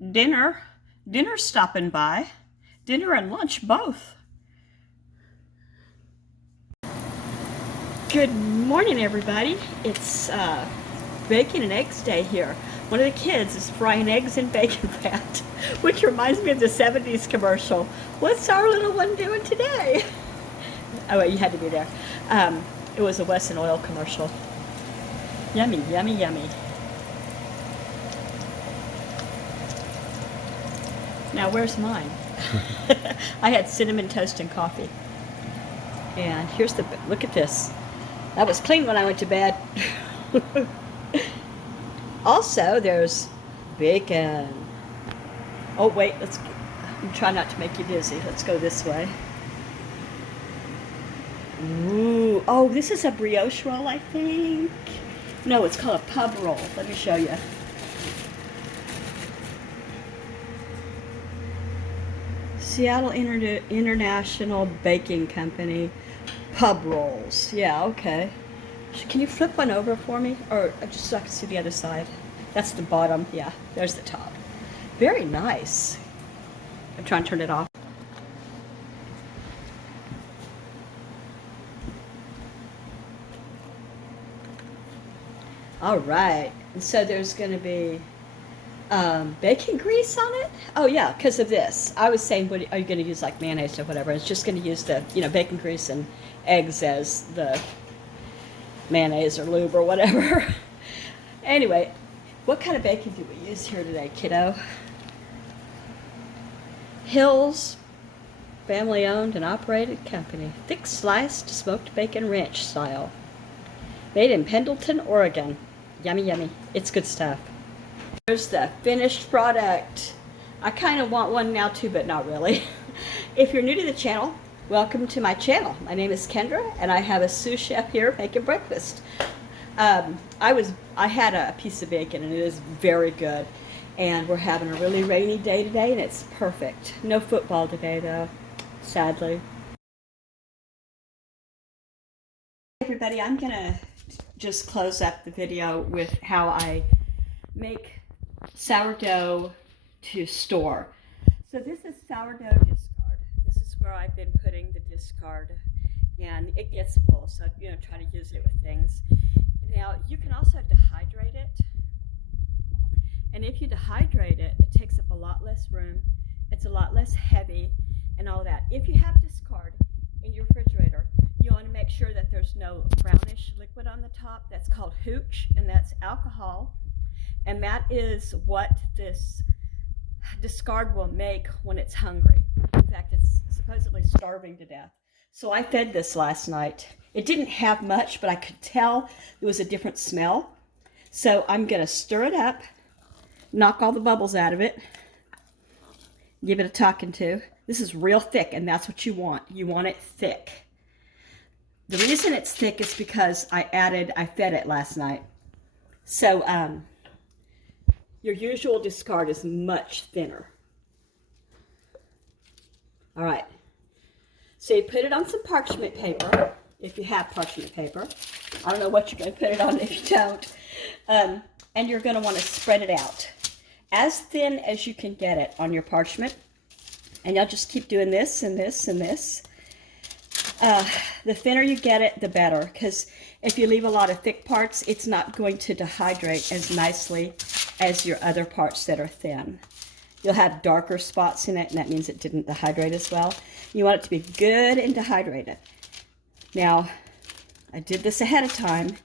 dinner. Dinner's stopping by. Dinner and lunch both. Good morning, everybody. It's bacon and eggs day here. One of the kids is frying eggs in bacon fat, which reminds me of the 70s commercial. What's our little one doing today? Oh, wait, you had to be there. It was a Wesson Oil commercial. Yummy, yummy, yummy. Now, where's mine? I had cinnamon toast and coffee. And here's the, look at this. That was clean when I went to bed. Also, there's bacon. Oh, wait, I'm trying not to make you dizzy. Let's go this way. Ooh, oh, this is a brioche roll, I think. No, it's called a pub roll. Let me show you. Seattle International Baking Company pub rolls. Yeah, okay. Can you flip one over for me? Or just so I can see the other side. That's the bottom. Yeah, there's the top. Very nice. I'm trying to turn it off. All right. And so there's going to be bacon grease on it. Oh yeah, because of this. I was saying, what are you going to use, like mayonnaise or whatever? It's just going to use the, bacon grease and eggs as the mayonnaise or lube or whatever. Anyway, what kind of bacon do we use here today, kiddo? Hills family owned and operated company. Thick sliced smoked bacon ranch style. Made in Pendleton, Oregon. Yummy, yummy. It's good stuff. Here's the finished product. I kind of want one now too, but not really. If you're new to the channel, welcome to my channel. My name is Kendra, and I have a sous chef here making breakfast. I had a piece of bacon, and it is very good. And we're having a really rainy day today, and it's perfect. No football today, though, sadly. Everybody, I'm gonna just close up the video with how I make sourdough to store. So this is sourdough discard. This is where I've been putting the discard, and it gets full, so try to use it with things. Now you can also dehydrate it, and if you dehydrate it, it takes up a lot less room, it's a lot less heavy and all that. If you have discard in your refrigerator, you want to make sure that there's no brownish liquid on the top. That's called hooch, and that's alcohol. And that is what this discard will make when it's hungry. In fact, it's supposedly starving to death. So I fed this last night. It didn't have much, but I could tell there was a different smell. So I'm going to stir it up, knock all the bubbles out of it, give it a talking to. This is real thick, and that's what you want. You want it thick. The reason it's thick is because I fed it last night. So, your usual discard is much thinner. All right. So you put it on some parchment paper, if you have parchment paper. I don't know what you're going to put it on if you don't. And you're going to want to spread it out as thin as you can get it on your parchment. And you'll just keep doing this and this and this. The thinner you get it, the better, because if you leave a lot of thick parts, it's not going to dehydrate as nicely as your other parts that are thin. You'll have darker spots in it, and that means it didn't dehydrate as well. You want it to be good and dehydrated. Now, I did this ahead of time,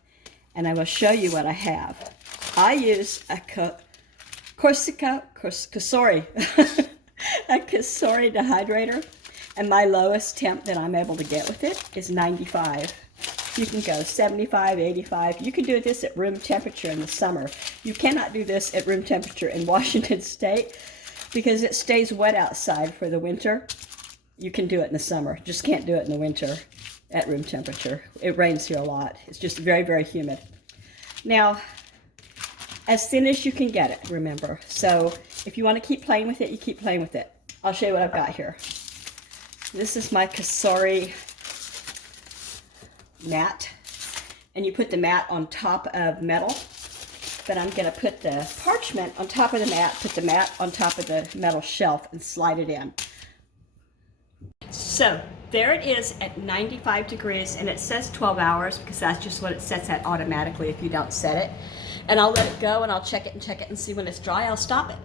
and I will show you what I have. I use a Cosori a Cosori dehydrator, and my lowest temp that I'm able to get with it is 95. You can go 75, 85. You can do this at room temperature in the summer. You cannot do this at room temperature in Washington State because it stays wet outside for the winter. You can do it in the summer. Just can't do it in the winter at room temperature. It rains here a lot. It's just very, very humid. Now, as thin as you can get it, remember. So if you want to keep playing with it, you keep playing with it. I'll show you what I've got here. This is my Cosori mat, and you put the mat on top of metal, but I'm going to put the parchment on top of the mat, put the mat on top of the metal shelf, and slide it in. So there it is at 95 degrees, and it says 12 hours because that's just what it sets at automatically if you don't set it. And I'll let it go, and I'll check it and see when it's dry. I'll stop it.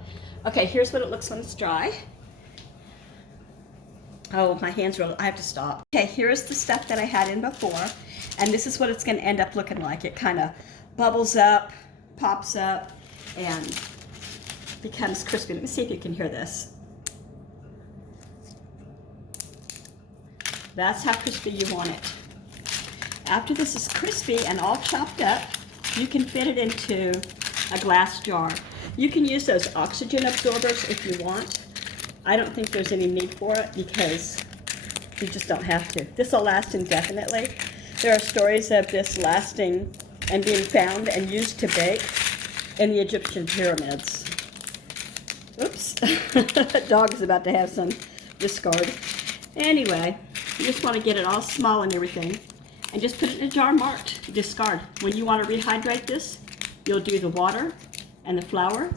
Okay, here's what it looks when it's dry. Oh, my hands are, I have to stop. Okay, here's the stuff that I had in before, and this is what it's going to end up looking like. It kind of bubbles up, pops up, and becomes crispy. Let me see if you can hear this. That's how crispy you want it. After this is crispy and all chopped up, you can fit it into a glass jar. You can use those oxygen absorbers if you want. I don't think there's any need for it because you just don't have to. This will last indefinitely. There are stories of this lasting and being found and used to bake in the Egyptian pyramids. Oops, that dog is about to have some discard. Anyway, you just want to get it all small and everything, and just put it in a jar marked discard. When you want to rehydrate this, you'll do the water and the flour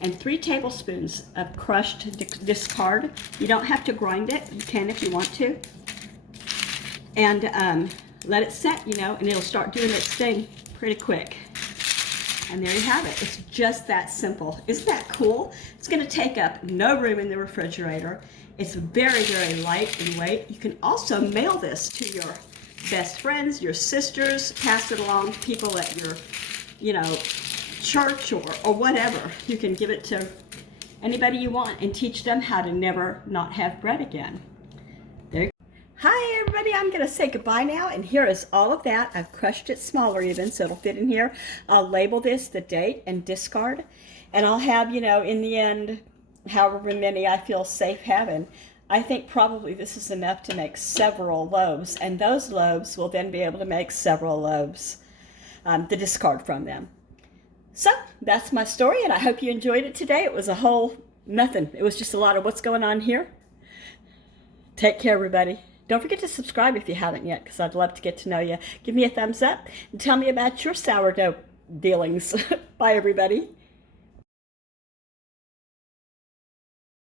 and 3 tablespoons of crushed discard. You don't have to grind it. You can if you want to. And let it set, you know, and it'll start doing its thing pretty quick. And there you have it. It's just that simple. Isn't that cool? It's going to take up no room in the refrigerator. It's very, very light in weight. You can also mail this to your best friends, your sisters, pass it along to people at your, you know, church or whatever. You can give it to anybody you want and teach them how to never not have bread again. There you go. Hi everybody, I'm going to say goodbye now, and here is all of that. I've crushed it smaller even so it'll fit in here. I'll label this the date and discard, and I'll have, you know, in the end, however many I feel safe having. I think probably this is enough to make several loaves, and those loaves will then be able to make several loaves, the discard from them. So that's my story, and I hope you enjoyed it today. It was a whole nothing. It was just a lot of what's going on here. Take care, everybody. Don't forget to subscribe if you haven't yet, because I'd love to get to know you. Give me a thumbs up and tell me about your sourdough dealings. Bye, everybody.